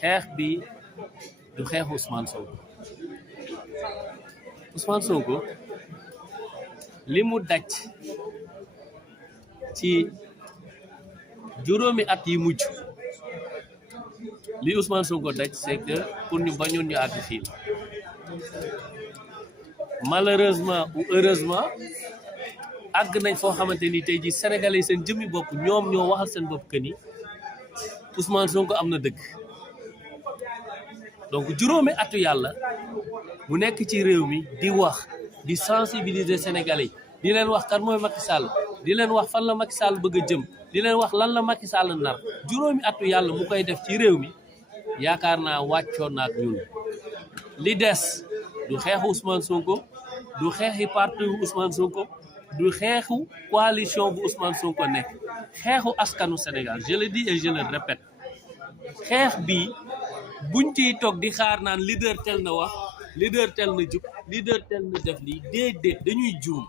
xeex bi du xeexu Ousmane Sonko li mu daj ci juróomi at yi mujj li Ousmane Sonko daj c'est que pour ñu bañoon ñu àgg fii la malheureusement ou heureusement àgg nañ foo xamante ni tey ji sénégalais yi seen jëmmi bopp ñoom ñoo waxal seen bopp que ni Ousmane Sonko am na dëgg donc juróomi atu yàlla mu nekk ci réew mi di wax di sensibiliser sénégalais yi di leen wax kan mooy Macky Sall di leen wax fan la Macky Sall bëgg a jëm di leen wax lan la Macky Sall nar juróomi atu yàlla mu koy def ci réew mi yaakaar naa wàccoon na ak ñun li des du xeexu Ousmane Sonko du xeexi parti wu Ousmane Sonko du xeexu coalition bu Ousmane Sonko nekk xeexu askanu Sénégal je le dis et je le répète xeex bi buñ ciy toog di xaar naan leader tel na wax leader tel na jub leader tel na def lii déedéet dañuy juum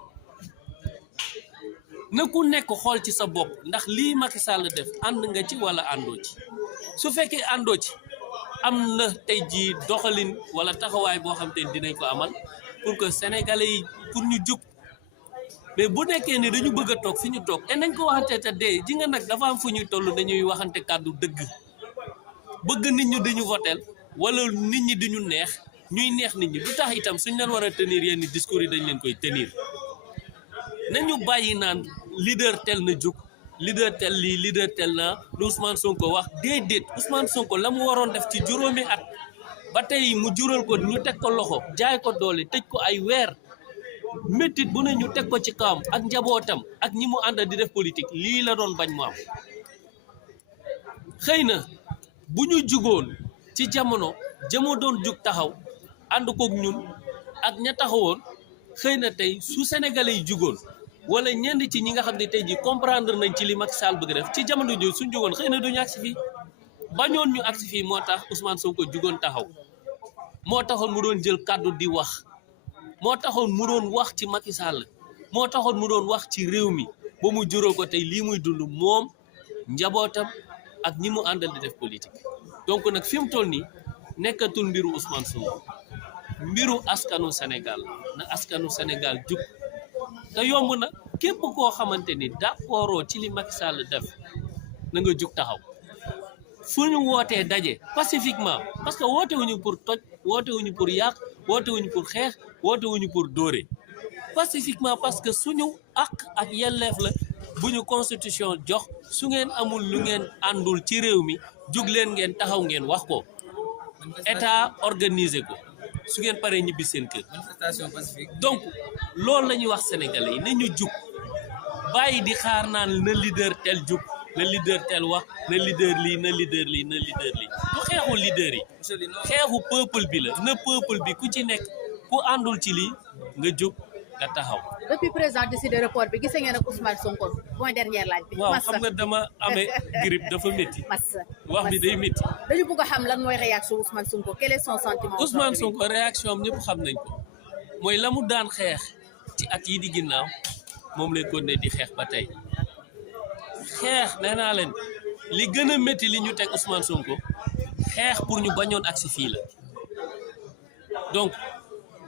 na ku nekk xool ci sa bopp ndax lii Macky Sall def ànd nga ci wala àndoo ci su fekkee àndoo ci am na tey jii doxalin wala taxawaay boo xam te dinañ ko amal pour que sénégalais yi pour ñu jub mais bu nekkee ne dañu bëgg a toog fi ñu toog et nañ ko waxante te dee ji nga nag dafa am fu ñuy toll dañuy waxante kàddu dëgg bëgg nit ñi dañu votel wala nit ñi duñu neex ñuy neex nit ñi du tax itam suñ leen war a tenir yenn discours yi dañ leen koy tenir nañu bàyyi naan leader tel na jóg leader tel lii leader tel na lu Ousmane Sonko wax déedéet Ousmane Sonko la mu waroon def ci juróomi at ba tey mu jural ko ñu teg ko loxo jaay ko doole tëj ko ay weer méttit bu ne ñu teg ko ci kawam ak njabootam ak ñi mu àndal di def politique lii la doon bañ mu am xëy na bu ñu jugoon ci jamono doon jug taxaw ànd koog ñun ak ña taxawoon xëy na tey su sénégalais yi jugoon wala ñenn ci ñi nga xam ne tey ji comprendre nañ ci li Macky Sall bëgg def ci jamono jooju suñ jugoon xëy na duñu agsi fii bañoon ñu agsi fii moo tax Ousmane Sonko jugoon taxaw moo taxoon mu doon jël kàddu di wax moo taxoon mu doon wax ci Macky Sall moo taxoon mu doon wax ci réew mi ba mu juróo ko tey lii muy dund moom njabootam ak ñi mu àndal di def politique donc nag fi mu toll nii nekkatul mbiru Ousmane Sonko mbiru askanu Sénégal na askanu Sénégal jub te yomb na képp koo xamante ni d'accord ci li Macky Sall def na nga jug taxaw fu ñu wootee daje pacifiquement parce que woote wuñu pour toj woote wuñu pour yàq woote wuñu pour xeex woote wuñu pour dóore pacifiquement parce que suñu ak yelleef la bu ñu constitution jox su ngeen amul lu ngeen àndul ci réew mi jug leen ngeen taxaw ngeen wax ko état organisé ko su ngeen paree ñibbi seen kër donc loolu la ñuy wax sénégalais yi nañu jug bàyyi di xaar naan na leader tel jug na leader tel wax na leader lii na leader lii na leader lii du xeexu leader yi xeexu peuple bi la na peuple bi ku ci nekk ku àndul ci lii nga jug nga taxaw. depuis président décidé report bi gis ngeen ak Ousmane Sonko point dernière laaj bi. waaw xam nga dama amee grippe dafa métti. wax bi day métti. dañu bëgg a xam lan mooy réaction Ousmane Sonko quel est son sentiment. Ousmane Sonko réaction am ñëpp xam nañ ko mooy la mu daan xeex ci at yi di ginnaaw moom lay continuer di xeex ba tey xeex nee naa leen li gën a métti li ñu teg Ousmane Sonko xeex pour ñu bañoon agsi fii la donc.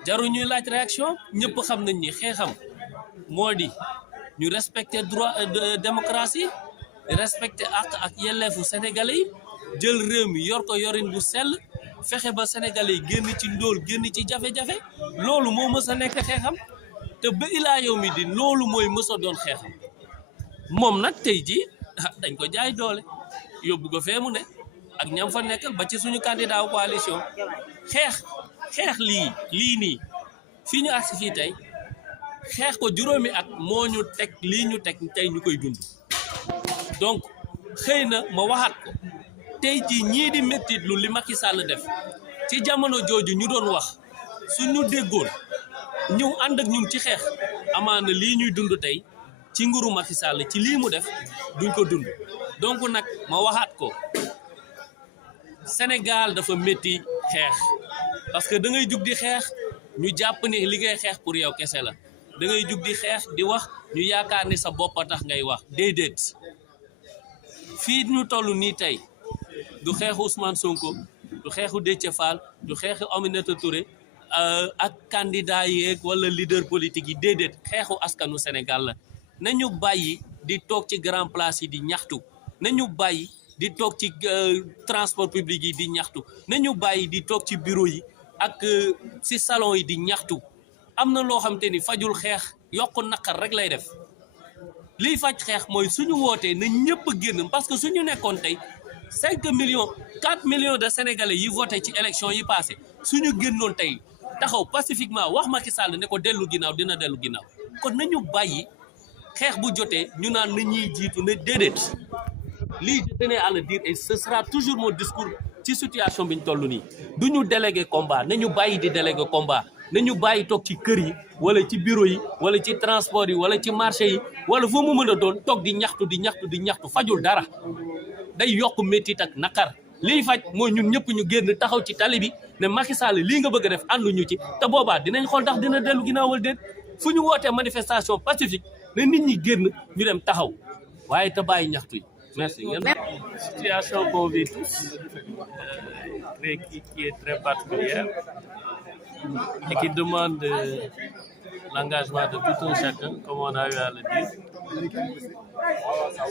jaru ñuy laaj réaction ñëpp xam nañ ni xeexam moo di ñu respecter droit de démocratie respecter ak yelleefu sénégalais yi jël réew mi yor ko yorin bu sell fexe ba sénégalais yi génn ci ndóol génn ci jafe-jafe loolu moo mës a nekk xeexam te ba ilaa yow mi di loolu mooy mës a doon xeexam moom nag tey jii dañ ko jaay doole yóbbu ko fee mu ne ak ñam fa nekkal ba ci suñu candidat coalition xeex lii nii fii ñu agsi fii tey xeex ko juróomi at moo ñu teg lii ñu teg tey ñu koy dund donc xëy na ma waxaat ko tey jii ñii di méttit lu li Macky Sall def ci jamono jooju ñu doon wax suñu déggoon ñëw ànd ak ñun ci xeex amaana lii ñuy dund tey ci nguuru Macky Sall ci lii mu def duñ ko dund donc nag ma waxaat ko Sénégal dafa métti xeex parce que da ngay jug di xeex ñu jàpp ni li ngay xeex pour yow kese la da ngay jug di xeex di wax ñu yaakaar ni sa bopp a tax ngay wax déedéet fii ñu toll nii tey du xeexu Ousmane Sonko du xeexu Déthié Fall du xeexu Aminata Touré ak candidat yeeg wala leader politique yi déedéet xeexu askanu Sénégal la nañu bàyyi di toog ci grand place yi di ñaxtu nañu bàyyi di toog ci transport public yi di ñaxtu nañu bàyyi di toog ci bureau yi ak ci salon yi di ñaxtu am na loo xam te ni fajul xeex yokk naqar rek lay def liy faj xeex mooy suñu wootee na ñëpp génn parce que suñu nekkoon tey 5 millions 4 millions de Sénégalais yi voté ci élection yi passé suñu génnoon tey taxaw pacifiquement wax Macky Sall ne ko dellu ginnaaw dina dellu ginnaaw kon nañu bàyyi xeex bu jotee ñu naan na ñuy jiitu ne déedéet lii je tenais à le dire et ce sera toujours mon discours ci situation bi ñu toll nii du ñu délégué combat nañu bàyyi di délégué combat nañu bàyyi toog ci kër yi wala ci bureau yi wala ci transport yi wala ci marché yi wala foo mu mën a doon toog di ñaxtu fajul dara day yokk métit ak naqar liy faj mooy ñun ñëpp ñu génn taxaw ci tali bi ne Macky Sall lii nga bëgg a def ànduñu ci te boobaa dinañ xool ndax dina dellu ginnaaw wala déet fu ñu wootee manifestation pacifique ne nit ñi génn ñu dem taxaw waaye te bàyyi ñaxtu yi merci. Situation qu'on vit tous qui est très particulière et qui demande l'engagement de tout un chacun, comme on a eu à le dire.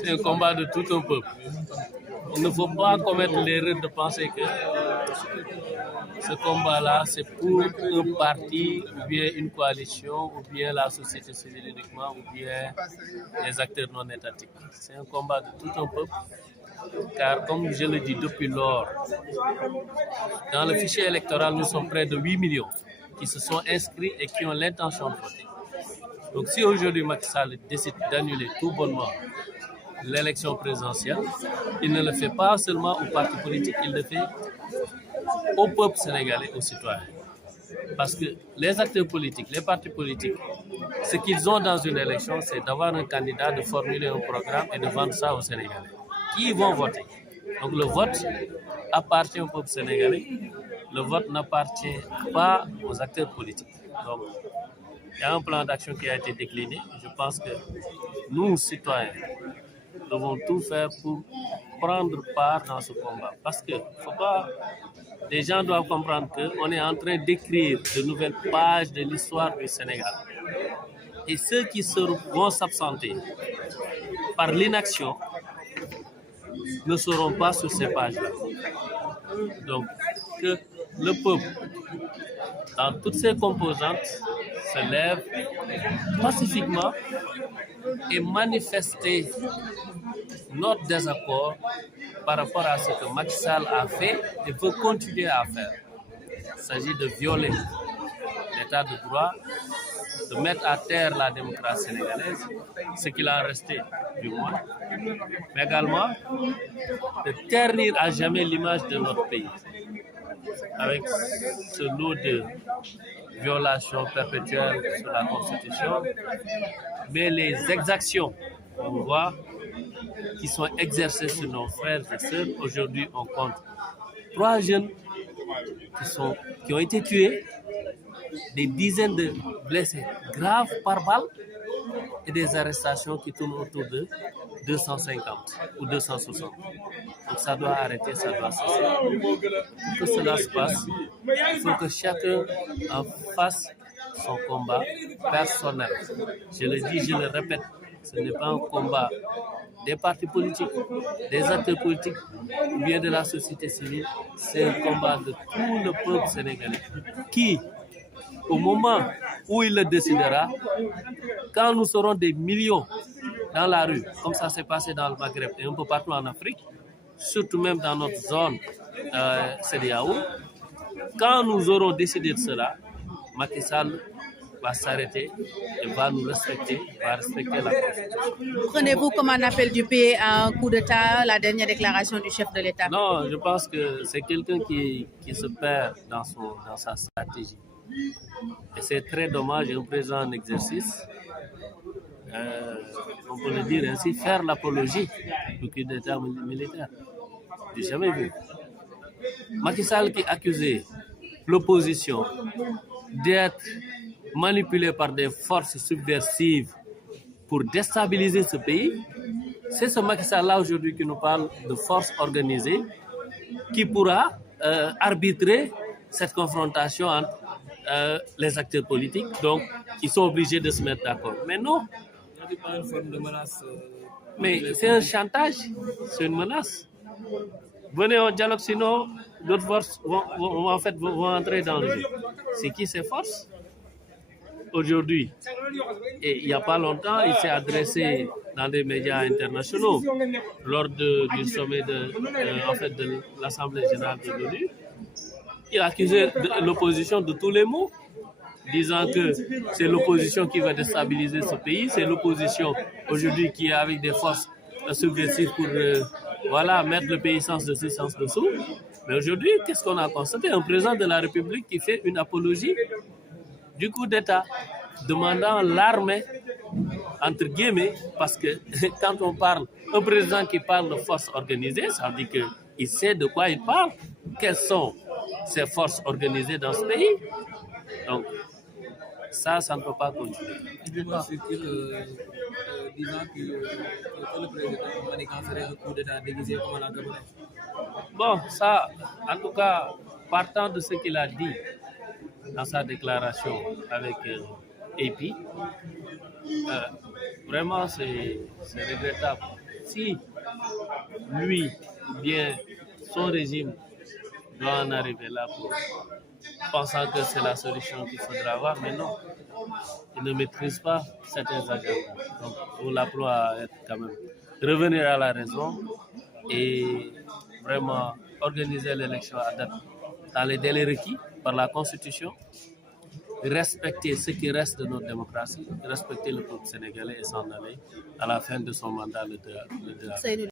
C'est un combat de tout un peuple. Il ne faut pas commettre l'erreur de penser que ce combat-là, c'est pour un parti, ou bien une coalition, ou bien la société civile uniquement, ou bien les acteurs non étatiques. C'est un combat de tout un peuple, car comme je le dis depuis lors, dans le fichier électoral, nous sommes près de 8 millions qui se sont inscrits et qui ont l'intention de voter. Donc si aujourd'hui Macky Sall décide d'annuler tout bonnement l'élection présidentielle, il ne le fait pas seulement aux partis politiques, il le fait au peuple sénégalais, aux citoyens. Parce que les acteurs politiques, les partis politiques, ce qu'ils ont dans une élection, c'est d'avoir un candidat, de formuler un programme et de vendre ça aux Sénégalais. Qui vont voter? Donc le vote appartient au peuple sénégalais, le vote n'appartient pas aux acteurs politiques. Donc, il y a un plan d'action qui a été décliné. Je pense que nous, citoyens, devons tout faire pour prendre part dans ce combat. Parce que les gens doivent comprendre qu'on est en train d'écrire de nouvelles pages de l'histoire du Sénégal. Et ceux qui vont s'absenter par l'inaction ne seront pas sur ces pages-là. Donc, que le peuple, dans toutes ses composantes, se lève pacifiquement et manifester notre désaccord par rapport à ce que Macky Sall a fait et veut continuer à faire. Il s'agit de violer l'état de droit, de mettre à terre la démocratie sénégalaise, ce qu'il en resté du moins, mais également de ternir à jamais l'image de notre pays avec ce lot de violations perpétuelles sur la Constitution, mais les exactions qu'on voit qui sont exercées sur nos frères et sœurs. Aujourd'hui, on compte 3 jeunes qui ont été tués, des dizaines de blessés graves par balle et des arrestations qui tournent autour de 250 ou 260. Donc ça doit arrêter, ça doit cesser. Pour que cela se passe, il faut que chacun en fasse son combat personnel. Je le dis, je le répète, ce n'est pas un combat des partis politiques, des acteurs politiques ou bien de la société civile, c'est un combat de tout le peuple sénégalais qui, au moment où il le décidera, quand nous serons des millions dans la rue, comme ça s'est passé dans le Maghreb et un peu partout en Afrique, surtout même dans notre zone CEDEAO, quand nous aurons décidé de cela, Macky Sall va s'arrêter et va nous respecter, va respecter la Constitution. Prenez-vous comme un appel du pays à un coup d'État, la dernière déclaration du chef de l'État? Non, je pense que c'est quelqu'un qui se perd dans sa stratégie. Et c'est très dommage, un président en exercice, on peut le dire ainsi, faire l'apologie du coup d'État militaire. Je n'ai jamais vu. Macky Sall qui accusait l'opposition d'être manipulée par des forces subversives pour déstabiliser ce pays, c'est ce Macky Sall-là aujourd'hui qui nous parle de forces organisées qui pourra arbitrer cette confrontation entre les acteurs politiques. Donc, ils sont obligés de se mettre d'accord. Mais non. Il n'y a pas une forme de menace. Mais c'est un chantage, c'est une menace. Venez au dialogue, sinon d'autres forces vont entrer dans le jeu. C'est qui ces forces? Aujourd'hui, et il n'y a pas longtemps, il s'est adressé dans des médias internationaux lors du sommet de l'Assemblée générale de l'ONU. Il a accusé l'opposition de tous les maux, disant que c'est l'opposition qui va déstabiliser ce pays, c'est l'opposition aujourd'hui qui est avec des forces subversives pour mettre le pays sens dessus, sens dessous. Mais aujourd'hui, qu'est-ce qu'on a constaté? Un président de la République qui fait une apologie du coup d'État, demandant l'armée, entre guillemets, parce que quand on parle, un président qui parle de forces organisées, ça veut dire qu'il sait de quoi il parle, quelles sont ces forces organisées dans ce pays. Donc, ça ne peut pas continuer. Disant que le président Manikan ferait un coup d'État déguisé comme à la Gabon. Bon, ça, en tout cas, partant de ce qu'il a dit dans sa déclaration avec AP, vraiment c'est regrettable. Si lui, bien son régime doit en arriver là pour pensant que c'est la solution qu'il faudra avoir, mais non, il ne maîtrise pas certains agendas. Donc, nous l'appelons à être quand même revenir à la raison et vraiment organiser l'élection à date dans les délais requis par la Constitution, respecter ce qui reste de notre démocratie, respecter le peuple sénégalais et s'en aller à la fin de son mandat le 2 avril.